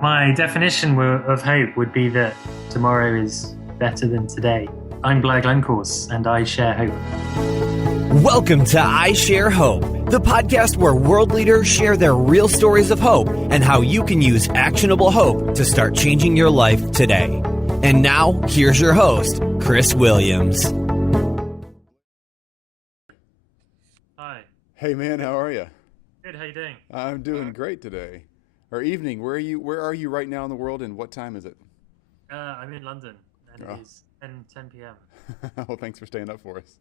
My definition of hope would be that tomorrow is better than today. I'm Blair Glencorse, and I share hope. Welcome to I Share Hope, the podcast where world leaders share their real stories of hope and how you can use actionable hope to start changing your life today. And now, here's your host, Chris Williams. Hi. Hey man, how are you? Good, how you doing? I'm doing great today. Or evening. Where are you right now in the world, and what time is it? I'm in London, and Oh. it is 10 p.m. Well, thanks for staying up for us.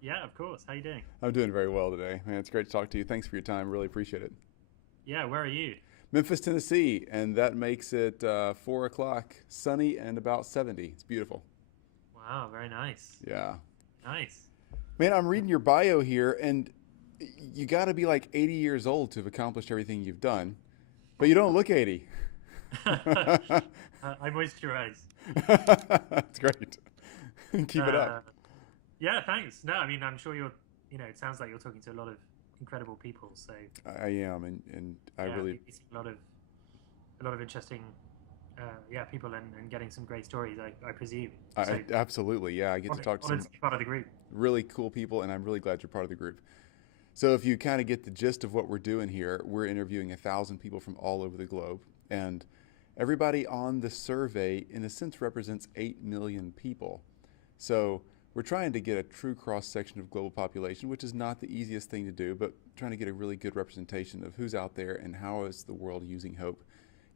Yeah, of course. How you doing? I'm doing very well today. Man, it's great to talk to you. Thanks for your time. Really appreciate it. Yeah, where are you? Memphis, Tennessee, and that makes it 4 o'clock, sunny and about 70. It's beautiful. Wow, very nice. Yeah. Nice. Man, I'm reading your bio here, and you got to be like 80 years old to have accomplished everything you've done, but you don't look 80. I moisturize. That's great. Keep it up. Yeah, thanks. No, I mean, I'm sure it sounds like you're talking to a lot of incredible people. So I am, and I yeah, really... you see a lot of interesting, people and getting some great stories. I presume. So, Absolutely, yeah. I get to talk to some part of the group. really cool people, and I'm really glad you're part of the group. So if you kind of get the gist of what we're doing here, we're interviewing 1,000 people from all over the globe, and everybody on the survey, in a sense, represents 8 million people. So we're trying to get a true cross-section of global population, which is not the easiest thing to do, but trying to get a really good representation of who's out there and how is the world using hope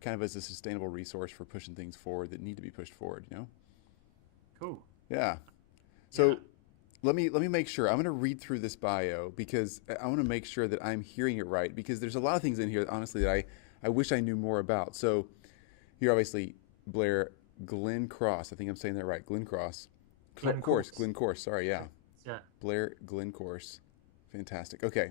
kind of as a sustainable resource for pushing things forward that need to be pushed forward, you know? Cool. Yeah. So Yeah. let me make sure. I'm going to read through this bio because I want to make sure that I'm hearing it right, because there's a lot of things in here, honestly, that I wish I knew more about. So you're obviously Blair Glencorse. I think I'm saying that right. Glencorse. Glencorse. Sorry, yeah. Yeah. Blair Glencorse. Fantastic. Okay.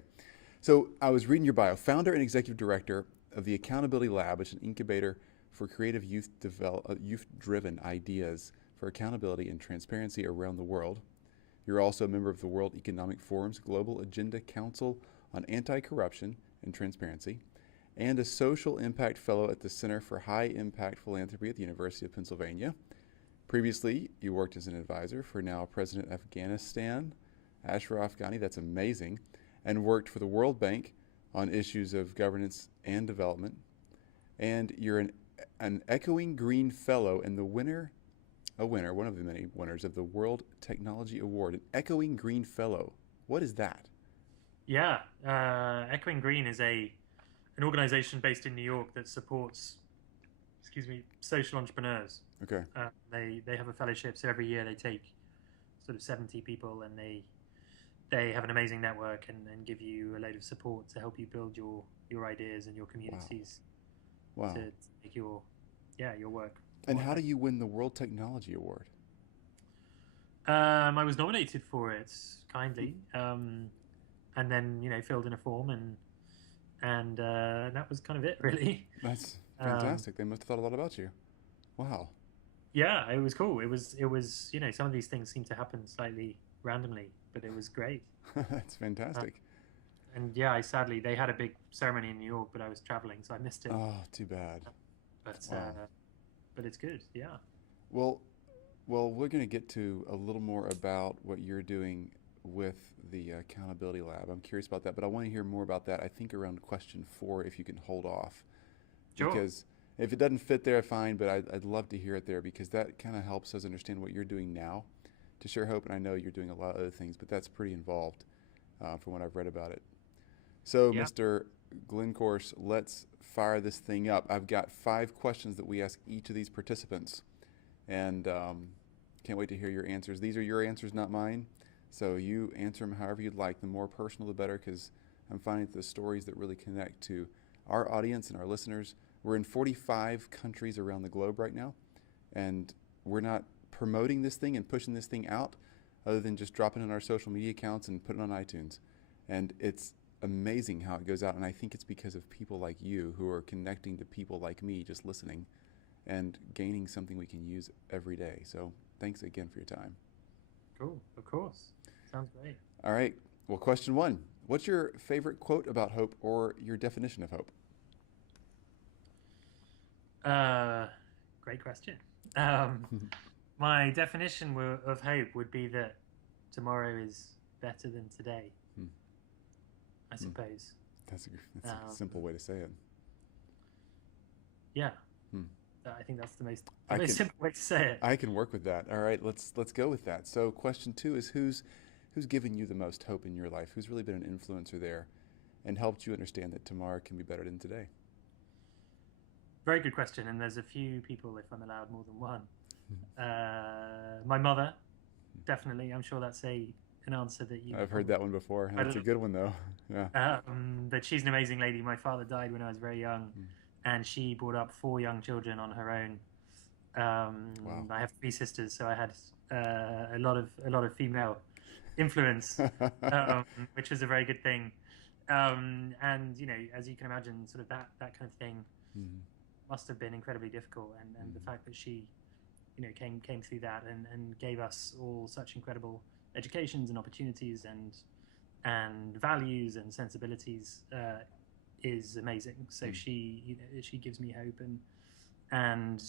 So I was reading your bio. Founder and executive director of the Accountability Lab, which is an incubator for creative youth-driven ideas for accountability and transparency around the world. You're also a member of the World Economic Forum's Global Agenda Council on Anti-Corruption and Transparency, and a Social Impact Fellow at the Center for High Impact Philanthropy at the University of Pennsylvania. Previously, you worked as an advisor for now President of Afghanistan, Ashraf Ghani, that's amazing, and worked for the World Bank on issues of governance and development. And you're an Echoing Green Fellow and one of the many winners of the World Technology Award, an Echoing Green Fellow. What is that? Yeah, Echoing Green is an organization based in New York that supports, social entrepreneurs. Okay. They have a fellowship, so every year they take sort of 70 people, and they have an amazing network and give you a load of support to help you build your ideas and your communities. Wow. To make your work. And how do you win the World Technology Award? I was nominated for it kindly, and then filled in a form, and that was kind of it, really. That's fantastic. They must have thought a lot about you. Wow. Yeah, it was cool. It was some of these things seem to happen slightly randomly, but it was great. That's fantastic. And yeah, sadly they had a big ceremony in New York, but I was traveling, so I missed it. Oh, too bad. But Wow. But it's good. Yeah. Well, we're going to get to a little more about what you're doing with the Accountability Lab. I'm curious about that, but I want to hear more about that, I think, around question 4, if you can hold off. Sure. Because if it doesn't fit there, fine, but I'd love to hear it there, because that kind of helps us understand what you're doing now to share hope. And I know you're doing a lot of other things, but that's pretty involved from what I've read about it. So, Yeah. Mr. Glencorse, let's fire this thing up. I've got 5 questions that we ask each of these participants, and can't wait to hear your answers. These are your answers, not mine, so you answer them however you'd like. The more personal, the better, because I'm finding the stories that really connect to our audience and our listeners. We're in 45 countries around the globe right now, and we're not promoting this thing and pushing this thing out other than just dropping it on our social media accounts and putting it on iTunes. And it's amazing how it goes out, and I think it's because of people like you who are connecting to people like me just listening and gaining something we can use every day. So thanks again for your time. Cool. Of course. Sounds great. All right. Well, question 1. What's your favorite quote about hope or your definition of hope? Uh, Great question. Um, my definition of hope would be that tomorrow is better than today, Hmm. I Hmm. suppose. That's a Um, simple way to say it. yeah, Hmm. I think that's the I most can simple way to say it. I can work with that. All right, let's go with that. So question two is who's given you the most hope in your life? Who's really been an influencer there and helped you understand that tomorrow can be better than today? Very good question, and there's a few people, if I'm allowed more than one. My mother, definitely. I'm sure that's a an answer that you've I've heard probably that one before. heard That's a good one though. Yeah. but she's an amazing lady. My father died when I was very young, Mm. and she brought up four young children on her own. Wow. I have three sisters, so I had a lot of female influence, which was a very good thing. And as you can imagine, sort of that kind of thing Mhm. must have been incredibly difficult. And the Mhm. fact that she, came through that and gave us all such incredible educations and opportunities and values and sensibilities is amazing. So Mm. she gives me hope and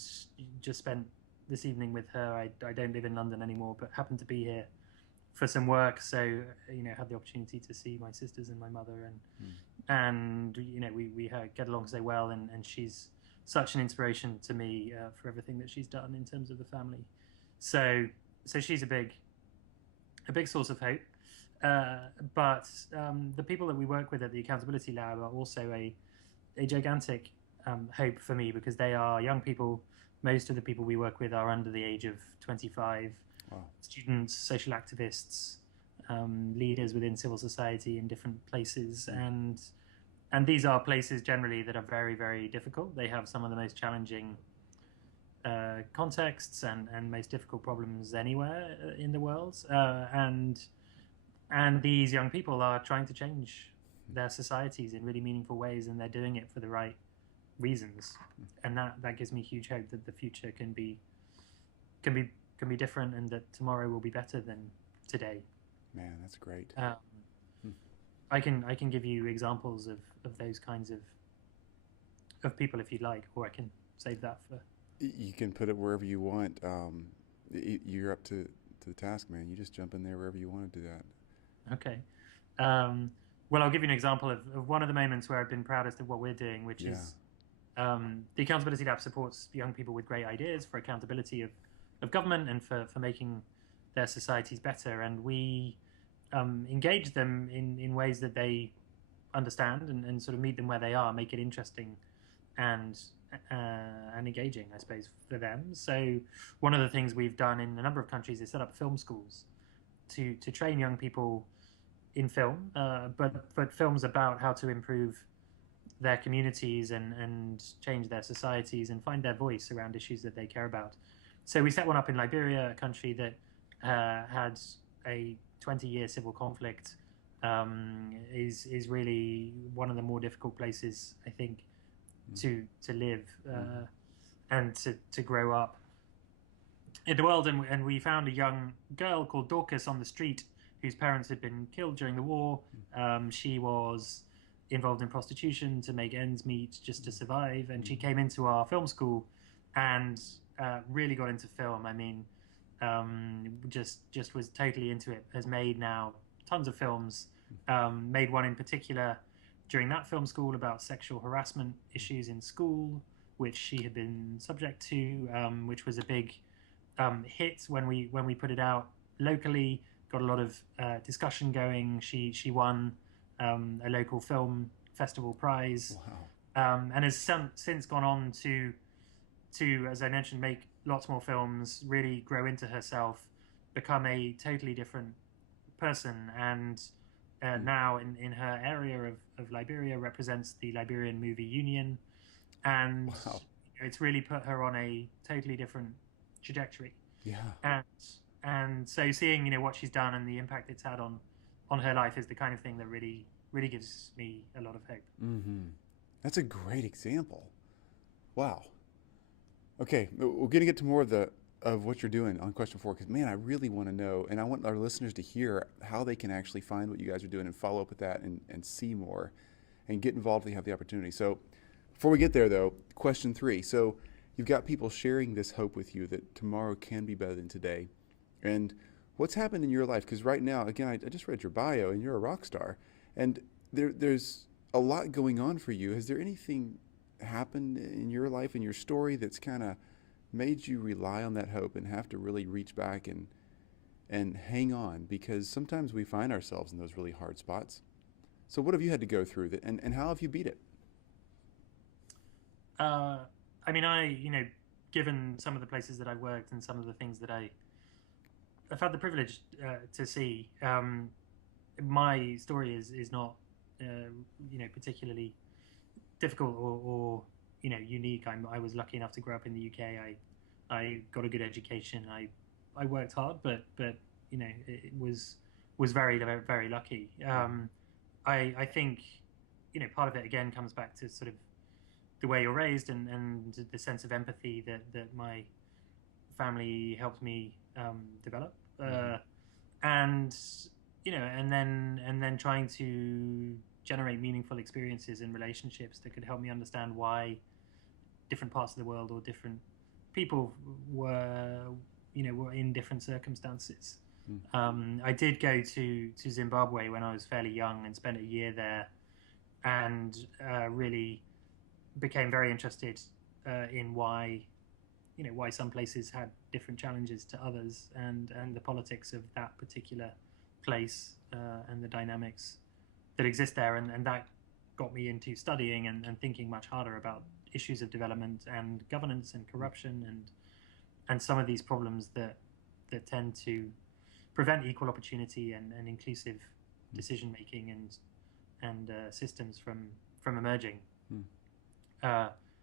just spent this evening with her. I don't live in London anymore, but happened to be here for some work. So had the opportunity to see my sisters and my mother, Mm. and we get along so well, and she's such an inspiration to me for everything that she's done in terms of the family. So she's a big source of hope. Uh, but the people that we work with at the Accountability Lab are also a gigantic hope for me because they are young people. Most of the people we work with are under the age of 25, Wow. students, social activists, leaders within civil society in different places. Mm. And these are places generally that are very, very difficult. They have some of the most challenging contexts and most difficult problems anywhere in the world. And these young people are trying to change their societies in really meaningful ways, and they're doing it for the right reasons. And that gives me huge hope that the future can be can be different, and that tomorrow will be better than today. Man, that's great. Um, Hmm. I can give you examples of those kinds of people if you'd like, or I can save that for. You can put it wherever you want. You're up to the task, man. You just jump in there wherever you want to do that. Okay. Um, well, I'll give you an example of one of the moments where I've been proudest of what we're doing, which Yeah. is the Accountability Lab supports young people with great ideas for accountability of government and for making their societies better. And we engage them in ways that they understand and sort of meet them where they are, make it interesting and and engaging, I suppose, for them. So one of the things we've done in a number of countries is set up film schools to train young people in film, but films about how to improve their communities and change their societies and find their voice around issues that they care about. So we set one up in Liberia, a country that had a 20-year civil conflict. Is really one of the more difficult places, I think, to live and to grow up in the world. And we found a young girl called Dorcas on the street whose parents had been killed during the war. She was involved in prostitution to make ends meet just to survive, and she came into our film school and really got into film. I mean, just was totally into it. Has made now tons of films. Made one in particular during that film school about sexual harassment issues in school, which she had been subject to, which was a big hit when we put it out locally. Got a lot of discussion going. She won a local film festival prize, Wow. and has since gone on to as I mentioned, make lots more films, really grow into herself, become a totally different person, and now in her area of Liberia represents the Liberian Movie Union, and Wow. it's really put her on a totally different trajectory. Yeah. And so seeing what she's done and the impact it's had on her life is the kind of thing that really gives me a lot of hope. Mm-hmm. That's a great example. Wow. Okay, we're going to get to more of what you're doing on question 4 because, man, I really want to know, and I want our listeners to hear how they can actually find what you guys are doing and follow up with that and see more and get involved if they have the opportunity. So Before we get there, though, question 3. So you've got people sharing this hope with you that tomorrow can be better than today. And what's happened in your life? Because right now, again, I just read your bio, and you're a rock star. And there's a lot going on for you. Has there anything happened in your life, in your story, that's kind of made you rely on that hope and have to really reach back and hang on? Because sometimes we find ourselves in those really hard spots. So what have you had to go through, and how have you beat it? I mean, given some of the places that I've worked and some of the things that I've had the privilege to see, my story is not, particularly difficult or unique. I was lucky enough to grow up in the UK. I got a good education. I worked hard, but it was very, very, very lucky. I think part of it again comes back to sort of the way you're raised and the sense of empathy that my family helped me develop, and then trying to generate meaningful experiences in relationships that could help me understand why different parts of the world or different people were in different circumstances. I did go to Zimbabwe when I was fairly young and spent a year there, and really became very interested in why some places had different challenges to others, and the politics of that particular place, and the dynamics that exist there, and that got me into studying and thinking much harder about issues of development and governance and corruption and some of these problems that tend to prevent equal opportunity and inclusive decision making and systems from emerging.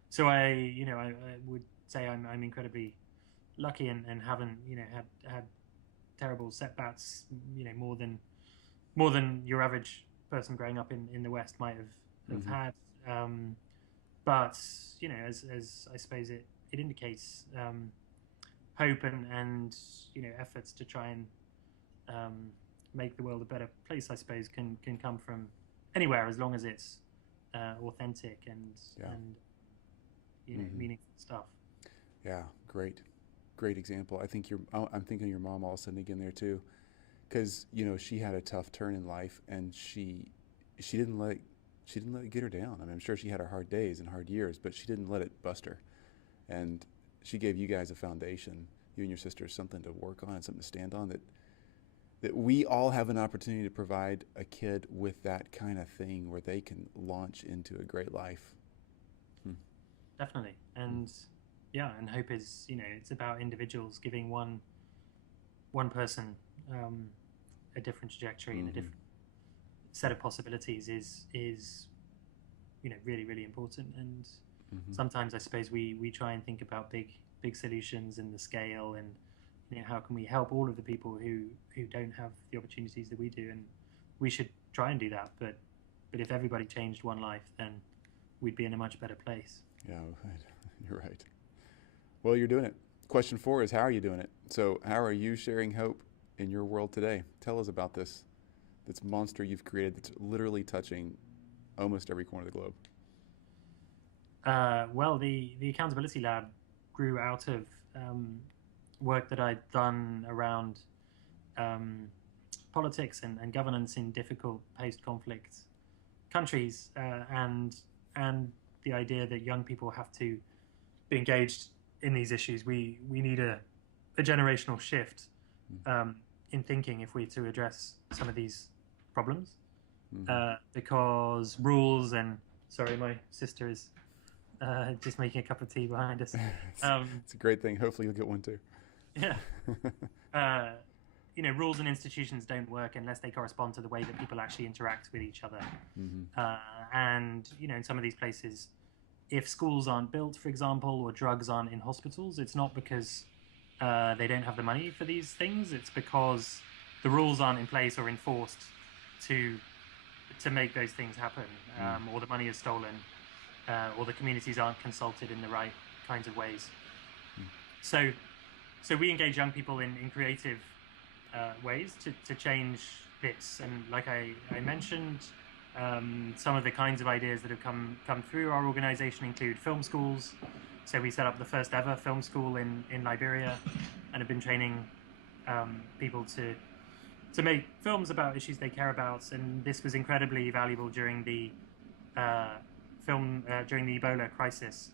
So I would say I'm incredibly lucky and haven't had terrible setbacks, more than your average person growing up in the West might have had. But as I suppose it indicates, hope and efforts to try and make the world a better place, I suppose, can come from anywhere, as long as it's authentic and meaningful stuff. Yeah, great example. I'm thinking of your mom all of a sudden again there too, because she had a tough turn in life, and she didn't let it get her down. I mean, I'm sure she had her hard days and hard years, but she didn't let it bust her, and she gave you guys a foundation, you and your sisters, something to work on and something to stand on, that we all have an opportunity to provide a kid with that kind of thing where they can launch into a great life. Definitely. And and hope is, it's about individuals giving one person a different trajectory and a different set of possibilities is really, really important. And sometimes I suppose we try and think about big solutions and the scale, and how can we help all of the people who don't have the opportunities that we do, and we should try and do that. But if everybody changed one life, then we'd be in a much better place. Yeah, right. You're right. Well, you're doing it. Question 4 is, how are you doing it? So how are you sharing hope in your world today? Tell us about this monster you've created that's literally touching almost every corner of the globe. Well, the Accountability Lab grew out of work that I'd done around politics and governance in difficult post-conflict countries, and the idea that young people have to be engaged in these issues. We need a generational shift in thinking if we're to address some of these problems, because rules and sorry, my sister is just making a cup of tea behind us. It's a great thing. Hopefully you'll get one too. Yeah. Rules and institutions don't work unless they correspond to the way that people actually interact with each other. And in some of these places, if schools aren't built, for example, or drugs aren't in hospitals, it's not because they don't have the money for these things. It's because the rules aren't in place or enforced to make those things happen, or the money is stolen, or the communities aren't consulted in the right kinds of ways. So we engage young people in creative ways to change this. And like I mentioned, Some of the kinds of ideas that have come through our organization include film schools. So we set up the first ever film school in Liberia, and have been training people to make films about issues they care about. And this was incredibly valuable during the during the Ebola crisis,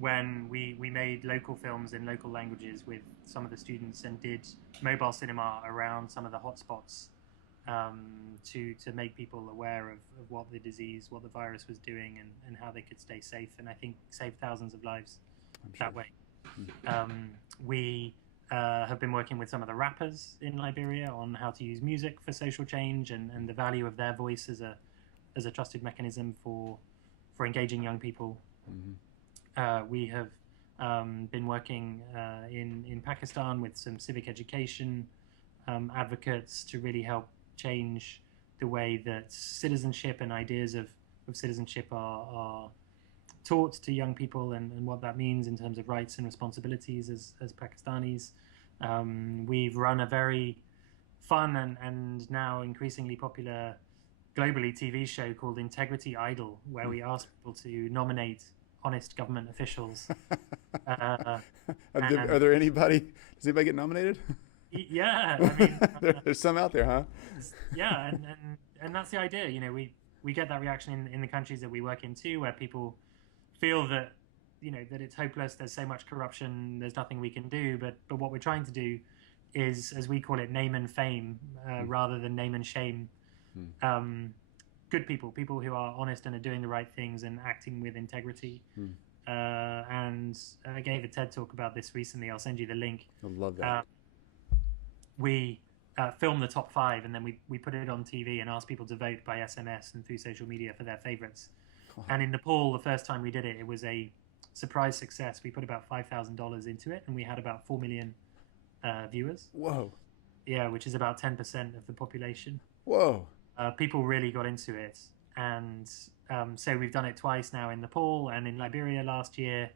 when we made local films in local languages with some of the students and did mobile cinema around some of the hotspots, to make people aware of what the disease, what the virus was doing, and how they could stay safe, and I think save thousands of lives that way. We have been working with some of the rappers in Liberia on how to use music for social change, and the value of their voice as a trusted mechanism for engaging young people. We have been working in Pakistan with some civic education advocates to really help change the way that citizenship and ideas of citizenship are taught to young people, and what that means in terms of rights and responsibilities as Pakistanis. We've run a very fun and now increasingly popular globally TV show called Integrity Idol, where we ask people to nominate honest government officials. Are there anybody? Does anybody get nominated? Yeah, I mean, there's some out there, huh? Yeah, and that's the idea. You know, we get that reaction in the countries that we work in too, where people feel that, you know, that it's hopeless. There's so much corruption. There's nothing we can do. But what we're trying to do is, as we call it, name and fame, rather than name and shame. Good people who are honest and are doing the right things and acting with integrity. And I gave a TED talk about this recently. I'll send you the link. I love that. We filmed the top 5, and then we put it on TV and asked people to vote by SMS and through social media for their favorites. And in Nepal, the first time we did it, it was a surprise success. We put about $5,000 into it, and we had about 4 million viewers. Whoa. Yeah, which is about 10% of the population. Whoa. People really got into it. And so we've done it twice now in Nepal and in Liberia last year,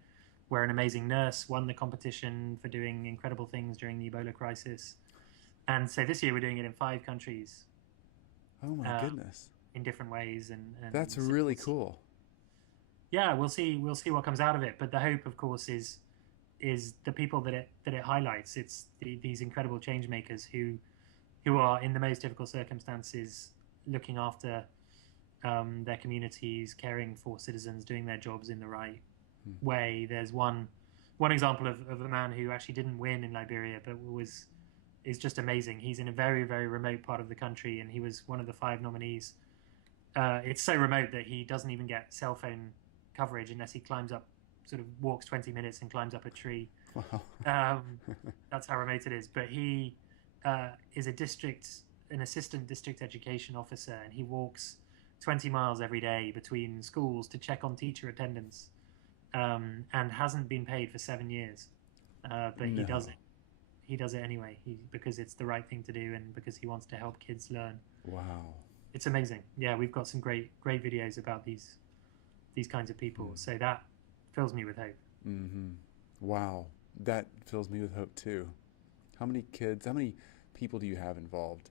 where an amazing nurse won the competition for doing incredible things during the Ebola crisis. And so this year we're doing it in 5 countries. Oh my goodness. In different ways. And that's really cool. Yeah, we'll see what comes out of it. But the hope, of course, is the people that it highlights. It's these incredible change makers who are in the most difficult circumstances, looking after their communities, caring for citizens, doing their jobs in the right way. There's one example of a man who actually didn't win in Liberia, but is just amazing. He's in a very, very remote part of the country, and he was one of the 5 nominees. It's so remote that he doesn't even get cell phone coverage unless he walks 20 minutes and climbs up a tree. Wow. That's how remote it is. But he is an assistant district education officer, and he walks 20 miles every day between schools to check on teacher attendance, and hasn't been paid for 7 years. But he does it. He does it anyway, because it's the right thing to do, and because he wants to help kids learn. Wow. It's amazing. Yeah, we've got some great videos about these kinds of people. So that fills me with hope. Wow. That fills me with hope too. How many people do you have involved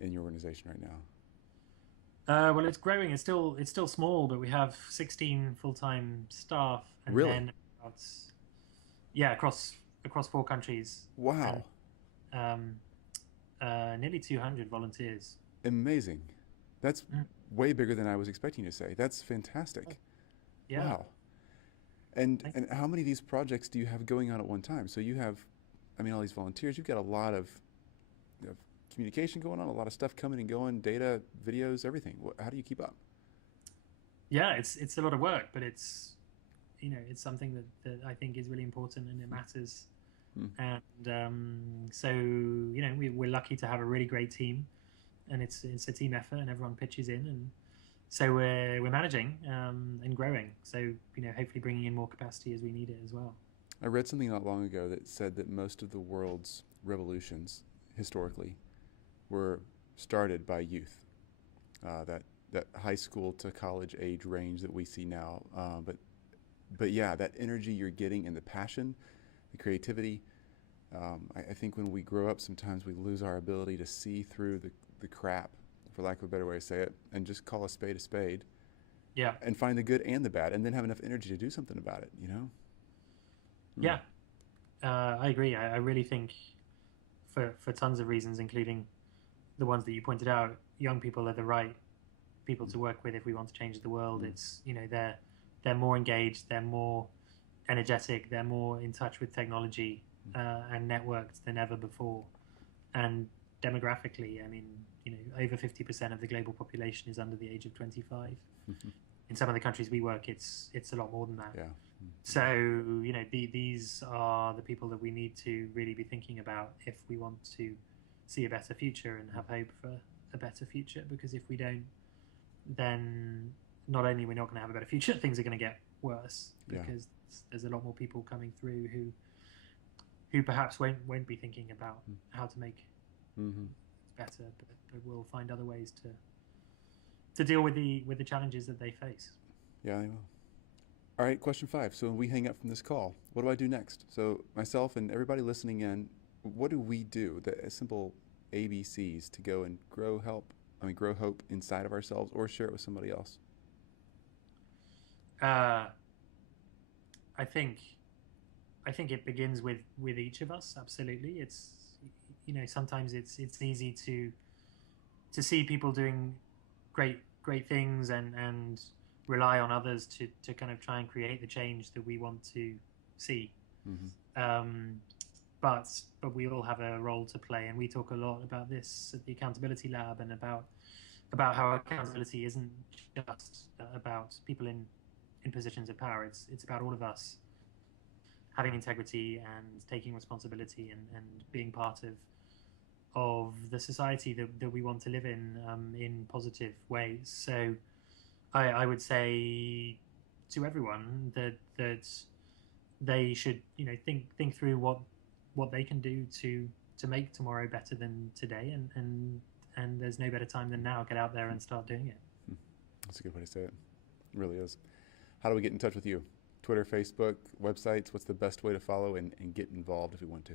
in your organization right now? Well, it's growing. It's still small, but we have 16 full-time staff. And really? Then across 4 countries. Wow. And, nearly 200 volunteers. Amazing. That's way bigger than I was expecting you to say. That's fantastic. Yeah. Wow. And how many of these projects do you have going on at one time? So you have, all these volunteers. You've got a lot of communication going on, a lot of stuff coming and going, data, videos, everything. How do you keep up? Yeah, it's a lot of work, but it's something that I think is really important, and it matters. And so we're lucky to have a really great team, and it's a team effort, and everyone pitches in, and so we're managing and growing. So hopefully bringing in more capacity as we need it as well. I read something not long ago that said that most of the world's revolutions historically were started by youth, that high school to college age range that we see now. But yeah, that energy you're getting and the passion, the creativity. I think when we grow up, sometimes we lose our ability to see through the crap for lack of a better way to say it, and just call a spade, Yeah. and find the good and the bad, and then have enough energy to do something about it, you know? Yeah. I agree. I really think for tons of reasons, including the ones that you pointed out, young people are the right people to work with if we want to change the world. It's, they're more engaged, they're more energetic, they're more in touch with technology and networked than ever before. And demographically, I mean, over 50% of the global population is under the age of 25. In some of the countries we work, it's a lot more than that. Yeah. So, these are the people that we need to really be thinking about if we want to see a better future and have hope for a better future. Because if we don't, then not only are we not going to have a better future, things are going to get worse, because there's a lot more people coming through who perhaps won't be thinking about how to make it better, but will find other ways to deal with the challenges that they face. Yeah, they will. All right, question 5. So when we hang up from this call, what do I do next? So myself and everybody listening in, what do we do? The simple ABCs to go and grow hope inside of ourselves, or share it with somebody else. I think it begins with each of us. Absolutely. It's, sometimes it's easy to see people doing great things and rely on others to kind of try and create the change that we want to see. But we all have a role to play, and we talk a lot about this at the Accountability Lab, and about how accountability isn't just about people in positions of power. It's about all of us having integrity and taking responsibility and being part of the society that we want to live in positive ways. So I would say to everyone that they should think through what they can do to make tomorrow better than today, and there's no better time than now. Get out there and start doing it. That's a good way to say it. It really is. How do we get in touch with you? Twitter, Facebook, websites? What's the best way to follow and get involved if we want to?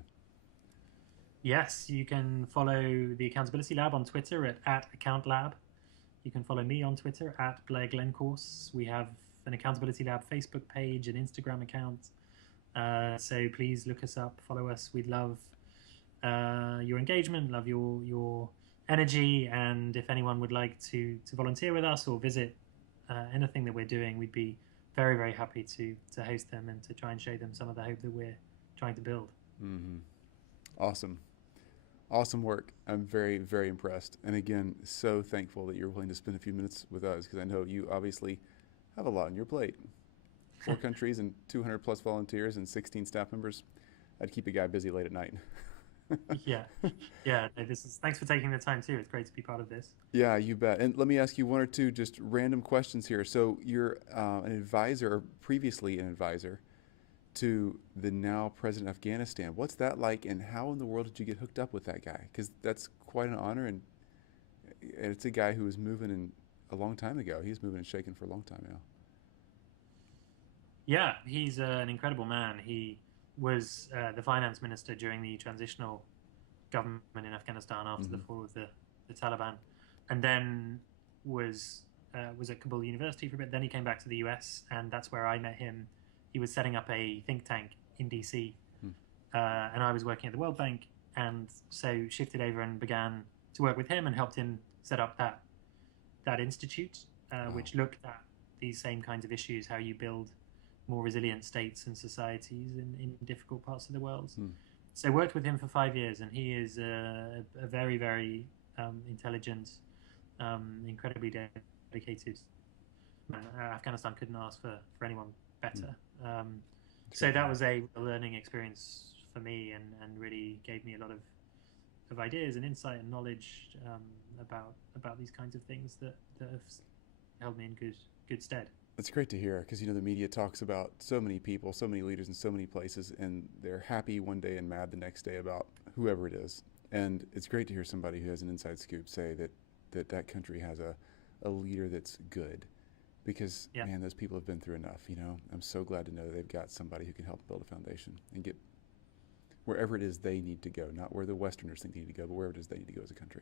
Yes, you can follow the Accountability Lab on Twitter at AccountLab. You can follow me on Twitter at Blair Glencorse. We have an Accountability Lab Facebook page, an Instagram account. So please look us up, follow us. We'd love your engagement, love your energy, and if anyone would like to volunteer with us or visit anything that we're doing, we'd be very, very happy to host them and to try and show them some of the hope that we're trying to build. Awesome work. I'm very, very impressed. And again, so thankful that you're willing to spend a few minutes with us, because I know you obviously have a lot on your plate. 4 countries and 200 plus volunteers and 16 staff members. I'd keep a guy busy late at night. Yeah. Thanks for taking the time too. It's great to be part of this. Yeah, you bet. And let me ask you 1 or 2 just random questions here. So you're an advisor, or previously an advisor, to the now president of Afghanistan. What's that like, and how in the world did you get hooked up with that guy? Because that's quite an honor, and it's a guy who was moving in a long time ago. He's moving and shaking for a long time now. Yeah, he's an incredible man. He was the finance minister during the transitional government in Afghanistan after the fall of the Taliban, and then was at Kabul University for a bit. Then he came back to the US, and that's where I met him. He was setting up a think tank in DC, and I was working at the World Bank, and so shifted over and began to work with him and helped him set up that institute, which looked at these same kinds of issues: how you build more resilient states and societies in difficult parts of the world. So worked with him for 5 years, and he is a very, very intelligent, incredibly dedicated man. Afghanistan couldn't ask for anyone better. So that was a learning experience for me, and really gave me a lot of ideas and insight and knowledge about these kinds of things that have held me in good stead. It's great to hear, because the media talks about so many people, so many leaders in so many places, and they're happy one day and mad the next day about whoever it is. And it's great to hear somebody who has an inside scoop say that country has a leader that's good, because man, those people have been through enough. I'm so glad to know they've got somebody who can help build a foundation and get wherever it is they need to go, not where the Westerners think they need to go, but wherever it is they need to go as a country.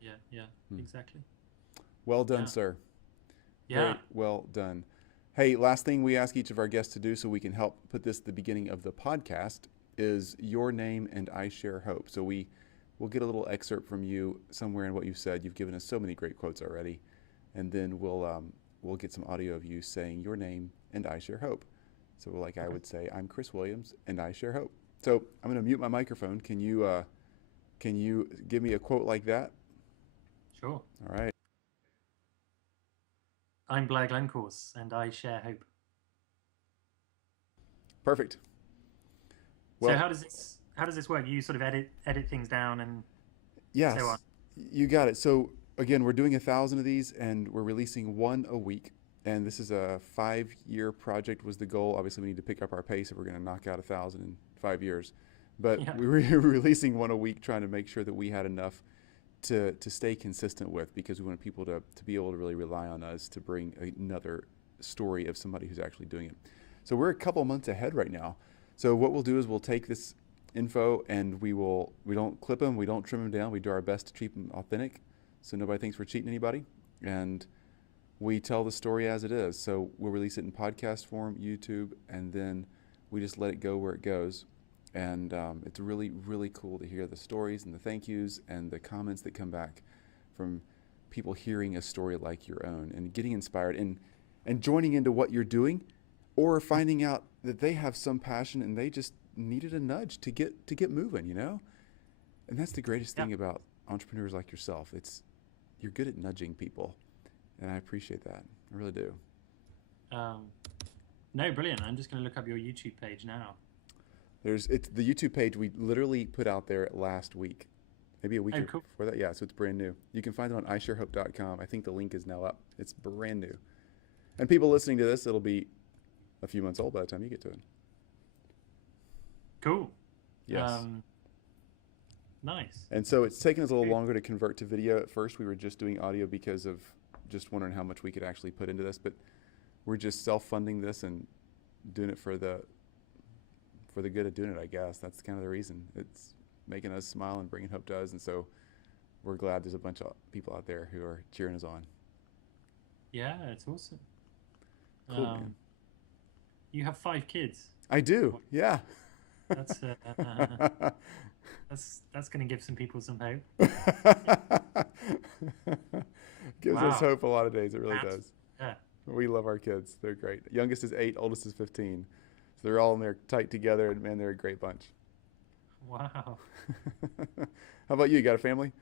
Yeah, exactly. Well done, Yeah. sir. Very Yeah. well done. Hey, last thing we ask each of our guests to do so we can help put this at the beginning of the podcast is your name and I share hope. So we'll get a little excerpt from you somewhere in what you've said. You've given us so many great quotes already. And then we'll get some audio of you saying your name and I share hope. So like I Okay. would say, I'm Chris Williams and I share hope. So I'm going to mute my microphone. Can you give me a quote like that? Sure. All right. I'm Blair Glencorse, and I share hope. Perfect. So Well, how does this work? You sort of edit things down and so on. yes, you got it. So again, we're doing 1,000 of these, and we're releasing one a week. And this is a 5-year project was the goal. Obviously, we need to pick up our pace if we're going to knock out 1,000 in 5 years. But Yeah. we were releasing one a week, trying to make sure that we had enough to stay consistent with, because we want people to be able to really rely on us to bring another story of somebody who's actually doing it. So we're a couple months ahead right now. So what we'll do is we'll take this info and we don't clip them, we don't trim them down, we do our best to keep them authentic so nobody thinks we're cheating anybody, and we tell the story as it is. So we'll release it in podcast form, YouTube, and then we just let it go where it goes. And it's really, really cool to hear the stories and the thank yous and the comments that come back from people hearing a story like your own and getting inspired and joining into what you're doing, or finding out that they have some passion and they just needed a nudge to get moving, you know? And that's the greatest Yeah. thing about entrepreneurs like yourself. You're good at nudging people, and I appreciate that. I really do. No, brilliant. I'm just going to look up your YouTube page now. It's the YouTube page we literally put out there last week, maybe a week Oh, cool. before that. Yeah, so it's brand new. You can find it on isharehope.com. I think the link is now up. It's brand new. And people listening to this, it'll be a few months old by the time you get to it. Cool. Yes. Nice. And so it's taken us a little longer to convert to video. At first, we were just doing audio because of just wondering how much we could actually put into this. But we're just self-funding this and doing it for the good of doing it, I guess. That's kind of the reason. It's making us smile and bringing hope to us. And so we're glad there's a bunch of people out there who are cheering us on. Yeah, it's awesome. Cool, man. You have 5 kids. I do, yeah. That's that's going to give some people some hope. Gives us Wow. hope a lot of days. It really does. Yeah. We love our kids. They're great. Youngest is 8, oldest is 15. So they're all in there tight together, and man, they're a great bunch. Wow. How about you? You got a family?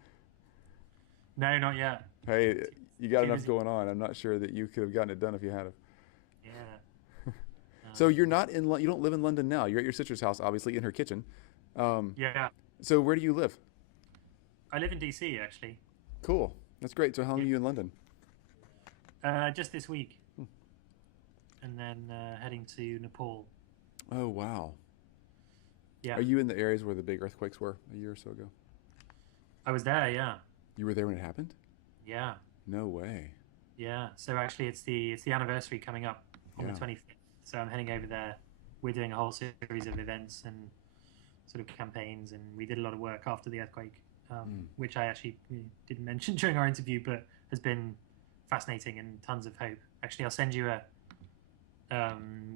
No, not yet. Hey, you got Too enough busy. going on. I'm not sure that you could have gotten it done if you had. Yeah. So you're not you don't live in London now. You're at your sister's house, obviously, in her kitchen. Yeah. So where do you live? I live in DC actually. Cool. That's great. So how long are you in London? Just this week. And then heading to Nepal. Oh, wow. Yeah. Are you in the areas where the big earthquakes were a year or so ago? I was there, yeah. You were there when it happened? Yeah. No way. Yeah. So actually it's the anniversary coming up on Yeah. the 25th. So I'm heading over there. We're doing a whole series of events and sort of campaigns, and we did a lot of work after the earthquake, which I actually didn't mention during our interview, but has been fascinating and tons of hope. Actually, I'll send you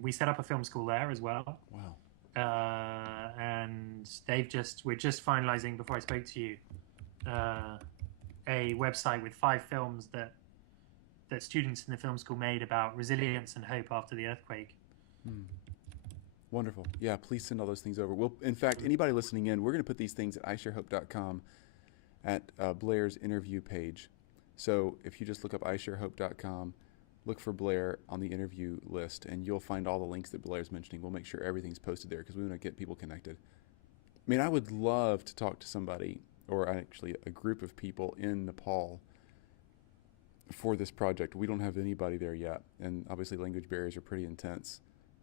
we set up a film school there as well. Wow. And we're just finalizing, before I spoke to you, a website with 5 films that students in the film school made about resilience and hope after the earthquake. Wonderful. Yeah, please send all those things over. Well, in fact, anybody listening in, we're going to put these things at isharehope.com at Blair's interview page. So if you just look up isharehope.com, look for Blair on the interview list, and you'll find all the links that Blair's mentioning. We'll make sure everything's posted there because we want to get people connected. I mean, I would love to talk to somebody, or actually a group of people in Nepal for this project. We don't have anybody there yet, and obviously language barriers are pretty intense.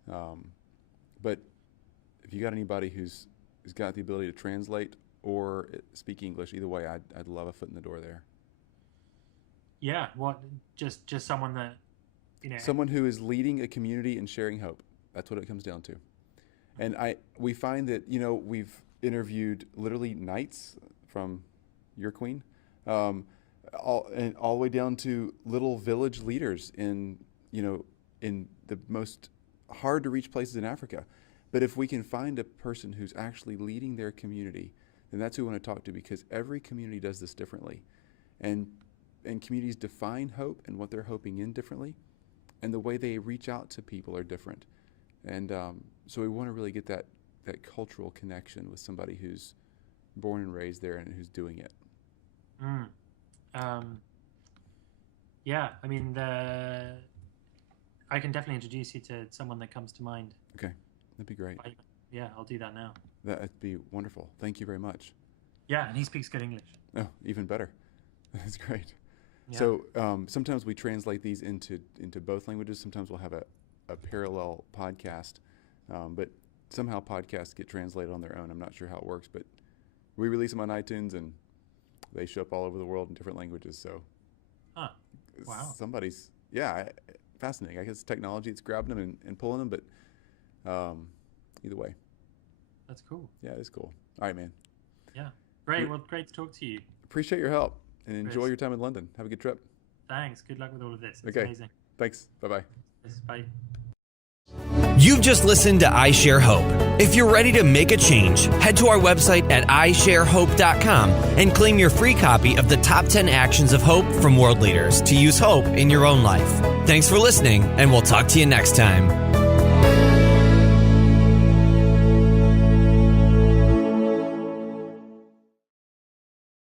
But if you got anybody who's got the ability to translate or speak English, either way, I'd love a foot in the door there. Yeah, just someone that, Someone who is leading a community and sharing hope. That's what it comes down to. And we find that, we've interviewed literally knights from your queen, all the way down to little village leaders in the most hard to reach places in Africa. But if we can find a person who's actually leading their community, then that's who we want to talk to, because every community does this differently. And communities define hope and what they're hoping in differently. And the way they reach out to people are different. And so we want to really get that cultural connection with somebody who's born and raised there and who's doing it. Yeah, I mean, I can definitely introduce you to someone that comes to mind. Okay, that'd be great. Yeah, I'll do that now. That'd be wonderful. Thank you very much. Yeah, and he speaks good English. Oh, even better. That's great. Yeah. So sometimes we translate these into both languages. Sometimes we'll have a parallel podcast, but somehow podcasts get translated on their own. I'm not sure how it works, but we release them on iTunes and they show up all over the world in different languages. So, wow, fascinating. I guess technology, it's grabbing them and pulling them, but either way. That's cool. Yeah, it's cool. All right, man. Yeah, great. Well, great to talk to you. Appreciate your help and enjoy your time in London. Have a good trip. Thanks. Good luck with all of this. It's okay. Amazing. Thanks. Bye-bye. Yes, bye. You've just listened to I Share Hope. If you're ready to make a change, head to our website at isharehope.com and claim your free copy of the top 10 actions of hope from world leaders to use hope in your own life. Thanks for listening, and we'll talk to you next time.